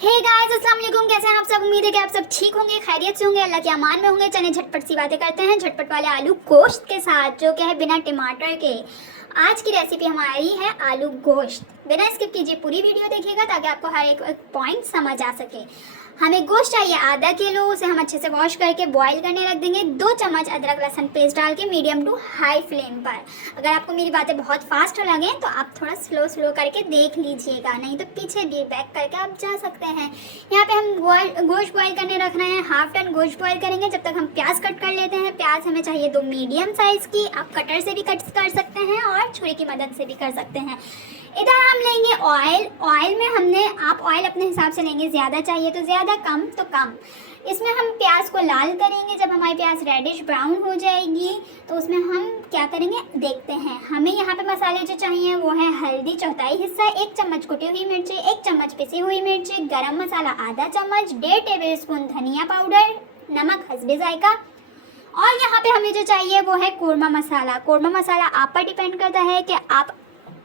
Hey guys, अस्सलाम वालेकुम। कैसे हैं आप सब? उम्मीद है कि आप सब ठीक होंगे, खैरियत से होंगे, अल्लाह के अमान में होंगे। चलिए झटपट सी बातें करते हैं झटपट वाले आलू गोश्त के साथ, जो क्या है बिना टमाटर के। आज की रेसिपी हमारी है आलू गोश्त। बिना स्किप कीजिए, पूरी वीडियो देखिएगा ताकि आपको हर एक पॉइंट समझ आ सके। हमें गोश्त चाहिए आधा किलो। उसे हम अच्छे से वॉश करके बॉईल करने रख देंगे। 2 चम्मच अदरक लहसुन पेस्ट डाल के मीडियम टू हाई फ्लेम पर। अगर आपको मेरी बातें बहुत फास्ट लगें तो आप थोड़ा स्लो करके देख लीजिएगा, नहीं तो पीछे भी बैक करके आप जा सकते हैं। यहाँ पे हम गोश्त बॉईल करने रख रहे हैं। हाफ टन गोश्त बॉईल करेंगे। जब तक हम प्याज कट कर लेते हैं। प्याज हमें चाहिए 2 मीडियम साइज़ की। आप कटर से भी कट कर सकते हैं और छुरी की मदद से भी कर सकते हैं। इधर हम लेंगे ऑयल में आप ऑयल अपने हिसाब से लेंगे, ज़्यादा चाहिए तो ज़्यादा, कम तो कम। इसमें हम प्याज को लाल करेंगे। जब हमारी प्याज रेडिश ब्राउन हो जाएगी तो उसमें हम क्या करेंगे देखते हैं। हमें यहाँ पे मसाले जो चाहिए वो है हल्दी चौथाई हिस्सा, 1 चम्मच कुटी हुई मिर्ची, 1 चम्मच पिसी हुई मिर्ची, गरम मसाला आधा चम्मच, 1.5 टेबल स्पून धनिया पाउडर, नमक हस्बे जायका। और यहाँ पे हमें जो चाहिए वो है कोरमा मसाला। कोरमा मसाला आप पर डिपेंड करता है कि आप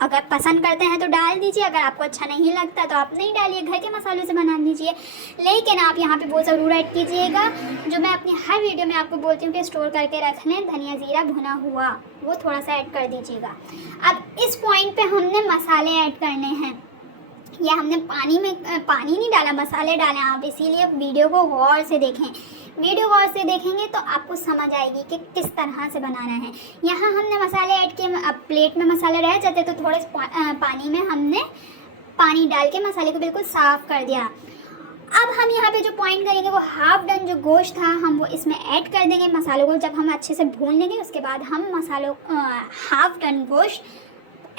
अगर पसंद करते हैं तो डाल दीजिए, अगर आपको अच्छा नहीं लगता तो आप नहीं डालिए, घर के मसालों से बना दीजिए। लेकिन आप यहाँ पे वो ज़रूर ऐड कीजिएगा जो मैं अपनी हर वीडियो में आपको बोलती हूँ कि स्टोर करके रख लें, धनिया ज़ीरा भुना हुआ, वो थोड़ा सा ऐड कर दीजिएगा। अब इस पॉइंट पे हमने मसाले ऐड करने हैं। या हमने पानी नहीं डाला, मसाले डाले। आप इसीलिए वीडियो को गौर से देखें। वीडियो गौर से देखेंगे तो आपको समझ आएगी कि किस तरह से बनाना है। यहाँ हमने मसाले ऐड किए। अब प्लेट में मसाले रह जाते तो थोड़े पानी में हमने पानी डाल के मसाले को बिल्कुल साफ़ कर दिया। अब हम यहाँ पे जो पॉइंट करेंगे वो हाफ डन जो गोश्त था हम वो इसमें ऐड कर देंगे। मसालों को जब हम अच्छे से भून लेंगे उसके बाद हम हाफ डन गोश्त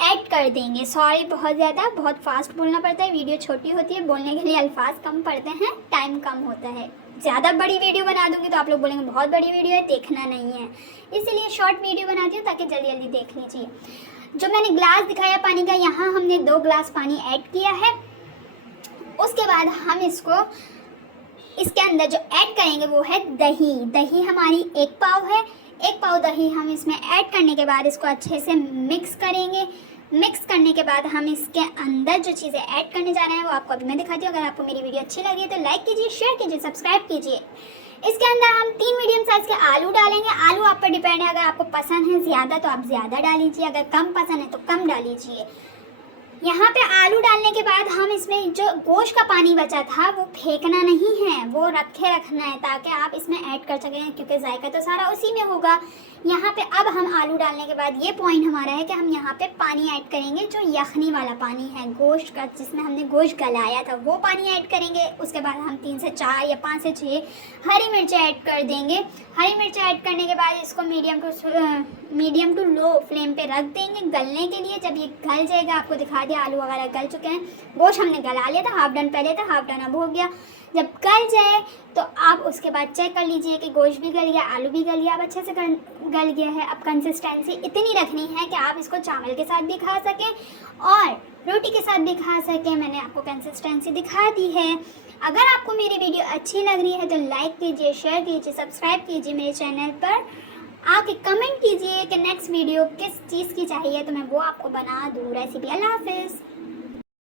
ऐड कर देंगे। सॉरी, बहुत फास्ट बोलना पड़ता है, वीडियो छोटी होती है, बोलने के लिए अल्फाज कम पड़ते हैं, टाइम कम होता है। ज़्यादा बड़ी वीडियो बना दूंगी तो आप लोग बोलेंगे बहुत बड़ी वीडियो है, देखना नहीं है, इसीलिए शॉर्ट वीडियो बनाती हूँ ताकि जल्दी जल्दी देख लीजिए। जो मैंने ग्लास दिखाया पानी का, यहाँ हमने 2 ग्लास पानी ऐड किया है। उसके बाद हम इसके अंदर जो ऐड करेंगे वो है दही। दही हमारी 1 पाव है। 1 पाव दही हम इसमें ऐड करने के बाद इसको अच्छे से मिक्स करेंगे। मिक्स करने के बाद हम इसके अंदर जो चीज़ें ऐड करने जा रहे हैं वो आपको अभी मैं दिखाती हूँ। अगर आपको मेरी वीडियो अच्छी लगी है तो लाइक कीजिए, शेयर कीजिए, सब्सक्राइब कीजिए। इसके अंदर हम 3 मीडियम साइज़ के आलू डालेंगे। आलू आप पर डिपेंड है, अगर आपको पसंद है ज़्यादा तो आप ज़्यादा डाल लीजिए, अगर कम पसंद है तो कम डाल लीजिए। यहाँ पे आलू डालने के बाद हम इसमें जो गोश्त का पानी बचा था वो फेंकना नहीं है, वो रखना है ताकि आप इसमें ऐड कर सकें, क्योंकि जायका तो सारा उसी में होगा। यहाँ पे अब हम आलू डालने के बाद ये पॉइंट हमारा है कि हम यहाँ पे पानी ऐड करेंगे, जो यखनी वाला पानी है गोश्त का, जिसमें हमने गोश्त गलाया था वो पानी ऐड करेंगे। उसके बाद हम 3 से 4 या 5 से 6 हरी मिर्चें ऐड कर देंगे। हरी मिर्चें ऐड करने के बाद इसको मीडियम टू लो फ्लेम पे रख देंगे गलने के लिए। जब ये गल जाएगा, आपको दिखा दिया आलू वगैरह गल चुके हैं। गोश्त हमने गला लिया था, हाफ डन पहले था, हाफ डन अब हो गया। जब गल जाए तो आप उसके बाद चेक कर लीजिए कि गोश्त भी गल गया, आलू भी गल गया, अब अच्छे से गल गया है। अब कंसिस्टेंसी इतनी रखनी है कि आप इसको चावल के साथ भी खा सकें और रोटी के साथ भी खा सकें। मैंने आपको कंसिस्टेंसी दिखा दी है। अगर आपको मेरी वीडियो अच्छी लग रही है तो लाइक कीजिए, शेयर कीजिए, सब्सक्राइब कीजिए मेरे चैनल पर। आके कमेंट कीजिए कि नेक्स्ट वीडियो किस चीज़ की चाहिए तो मैं वो आपको बना दूँ रेसिपी। अल्लाह हाफिज़।